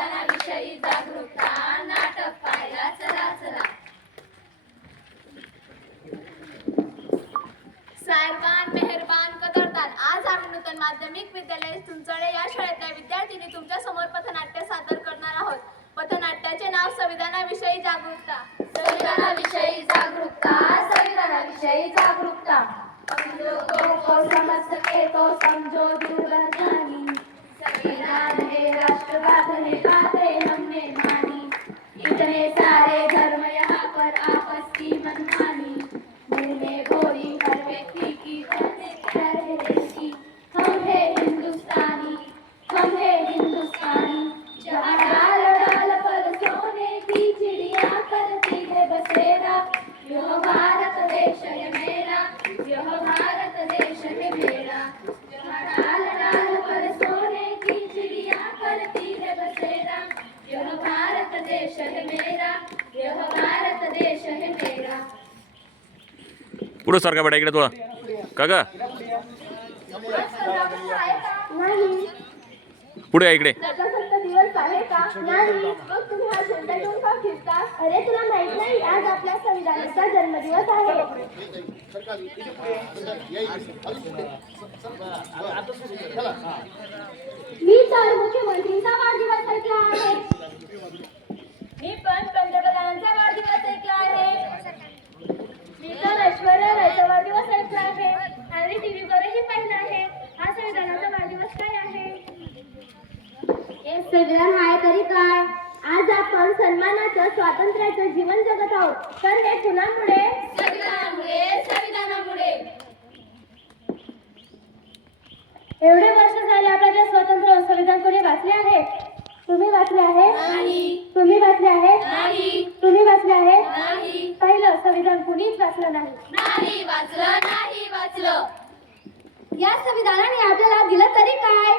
संविधानाविषयी जागरूकता नाटक पाहायला चला चला. साहेबान मेहरबान कदरदान, आज आम्ही नूतन माध्यमिक विद्यालय तुमचडे या शाळेतल्या विद्यार्थिनी तुमच्या समोर पथनाट्य सादर करणार आहोत. पथनाट्याचे नाव संविधानाविषयी जागरूकता. संविधानाविषयी जागरूकता, संविधानाविषयी जागरूकता. हम लोगों को समझ सके तो समझो दिल जानी, संविधान है राष्ट्रवाद है बातें हमने मानी, इतने सारे धर्म यहाँ पर आपस की मनमानी, दिल में गोली हर व्यक्ति की प्यारे देश की, हम है हिंदुस्तानी, हम है हिंदुस्तानी, जहाँ डाल डाल पर सोने की चिड़िया करती है बसेरा, यह भारत देश है मेरा, यह भारत देश है मेरा, जहाँ डाल डाल पर सोने की चिड़िया करती है बसेरा, यह भारत देश है मेरा, यह भारत देश है मेरा. पुढे सारखा बेटा इकडे थोडा का ग पुढे या इकडे. दिवस आहे का? नाही. मग तुम्ही हा झेंडा घेऊन का फिरता? अरे तुला माहित नाही आज आपल्या संविधानाचा जन्मदिवस आहे. मी तर मुख्यमंत्रीचा वाढदिवस ऐकला आहे. मी पण पंतप्रधानांचा वाढदिवस ऐकला आहे. मी तर ऐश्वर्या रायचा वाढदिवस ऐकला आहे आणि टीव्ही वरही पाहिलं आहे. हा संविधानाचा वाढदिवस काय आहे? हे संविधान आहे तरी काय? आज आपण सन्मानाचं स्वातंत्र्याचं जीवन जगत आहोत, तर हे कुणामुळे? संविधानामुळे, संविधानामुळे. एवढे वर्ष झाले आपल्याला स्वतंत्र संविधान कोणी वाचले आहे? तुम्ही वाचले आहे? नाही. तुम्ही वाचले आहे? नाही. तुम्ही वाचले आहे? नाही. पहिलं संविधान कुणीच वाचलं नाही. नाही वाचलं, नाही वाचलं. या संविधानाने आपल्याला दिलं तरी काय?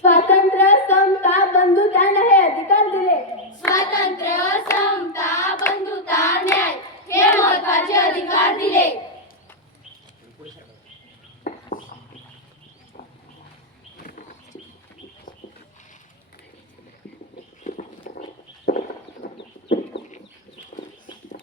स्वातंत्र्य, समता, बंधुता हे अधिकार दिले. स्वातंत्र्य, समता, बंधुता, न्याय हे महत्त्वाचे अधिकार दिले.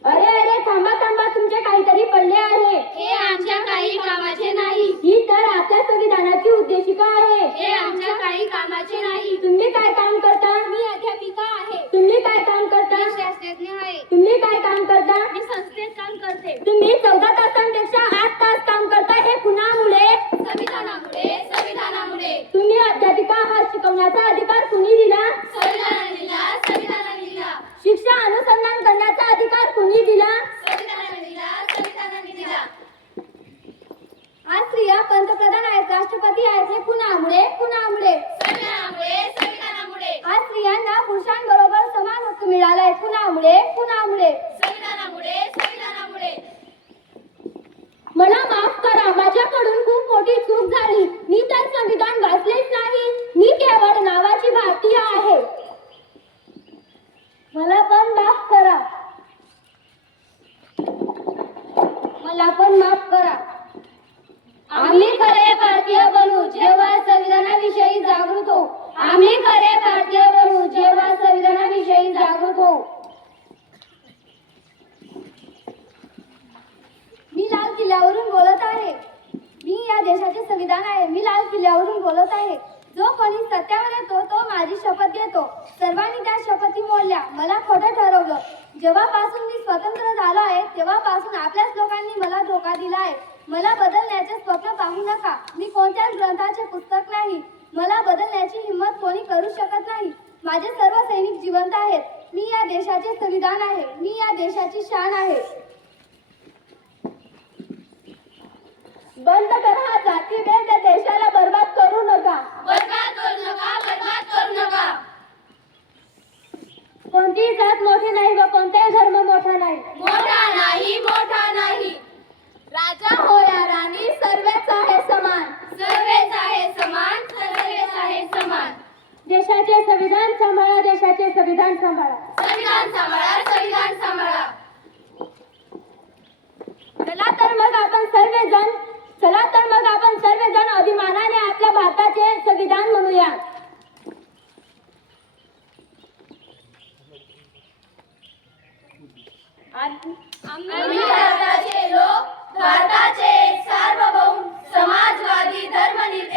अरे अरे थांबा थांबा, तुमचे काहीतरी पडले आहे. हे आमच्या काही कामाचे नाही. ही तर आपल्या संविधानाची उद्देशिका आहे. हे आमच्या काही कामाचे नाही. तुम्ही काय काम करता? मी अध्यापिका आहे. तुम्ही काय काम करता? मी शास्त्रज्ञ आहे. तुम्ही काय काम करता? मी संस्थेत काम करते. तुम्ही 14 तासांपेक्षा 8 तास काम करता, हे कुणामुळे? संविधानामुळे, संविधानामुळे. तुम्ही अध्यापिका आहात, शिकवण्याचा अधिकार कुणी दिला? संविधानाने दिला, संविधानाने दिला. शिक्षा अनुसंधान करण्याचा अधिकार कुणी दिला? संविधानाने दिला, संविधानाने दिला. आज स्त्रिया पंतप्रधान आहेत, राष्ट्रपती आहेत, हे कुणामुळे? कुणामुळे? संविधानामुळे, संविधानामुळे. आज स्त्रियांना पुरुषांबरोबर समान हक्क मिळालाय, कुणामुळे? कुणामुळे? संविधानामुळे, संविधानामुळे. मला माफ करा, माझ्याकडून खूप मोठी चूक झाली. मी तर संविधान वाचलेच नाही. मी केवळ नावाची भारतीय आहे. मला पण माफ करा. मला पण माफ करा. आम्ही खरे भारतीय बनू जेव्हा संविधानाविषयी जागृत होऊ. आम्ही खरे भारतीय बनू जेव्हा संविधानाविषयी जागृत होऊ. मी लाल किल्ल्यावरून बोलत आहे. मी या देशाचे संविधान आहे. मी लाल किल्ल्यावरून बोलत आहे. जो कोणी सत्यावर येतो तो माझी शपथ घेतो. सर्वांनी त्या शपथी मोडल्या. मला खोटं ठरवलं. जेव्हापासून मी स्वतंत्र झालो आहे तेव्हापासून आपल्याच लोकांनी मला धोका दिला आहे. मला बदलण्याचे स्वप्न पाहू नका. मी कोणत्याच ग्रंथाचे पुस्तक नाही. मला बदलण्याची हिंमत कोणी करू शकत नाही. माझे सर्व सैनिक जिवंत आहेत. मी या देशाचे संविधान आहे. मी या देशाची शान आहे. बंद करा हा जातीभेद. त्या देशाला बर्बाद करू नका. बर्बाद करू नका, बर्बाद करू नका. कोणतीही जात मोठी नाही व कोणताही धर्म मोठा नाही. मोठा नाही, मोठा नाही. राजा हो या राणी सर्वच आहे समान. सर्वच आहे समान, सर्वच आहे समान. देशाचे संविधान सांभाळा. देशाचे संविधान सांभाळा. संविधान सांभाळा, संविधान सांभाळा. चला तर मग आपण सर्वजण अभिमानाने आपल्या भारताचे संविधान म्हणूया. आम्ही भारताचे लोक, भारताचे एक सार्वभौम समाजवादी धर्मनिरपेक्ष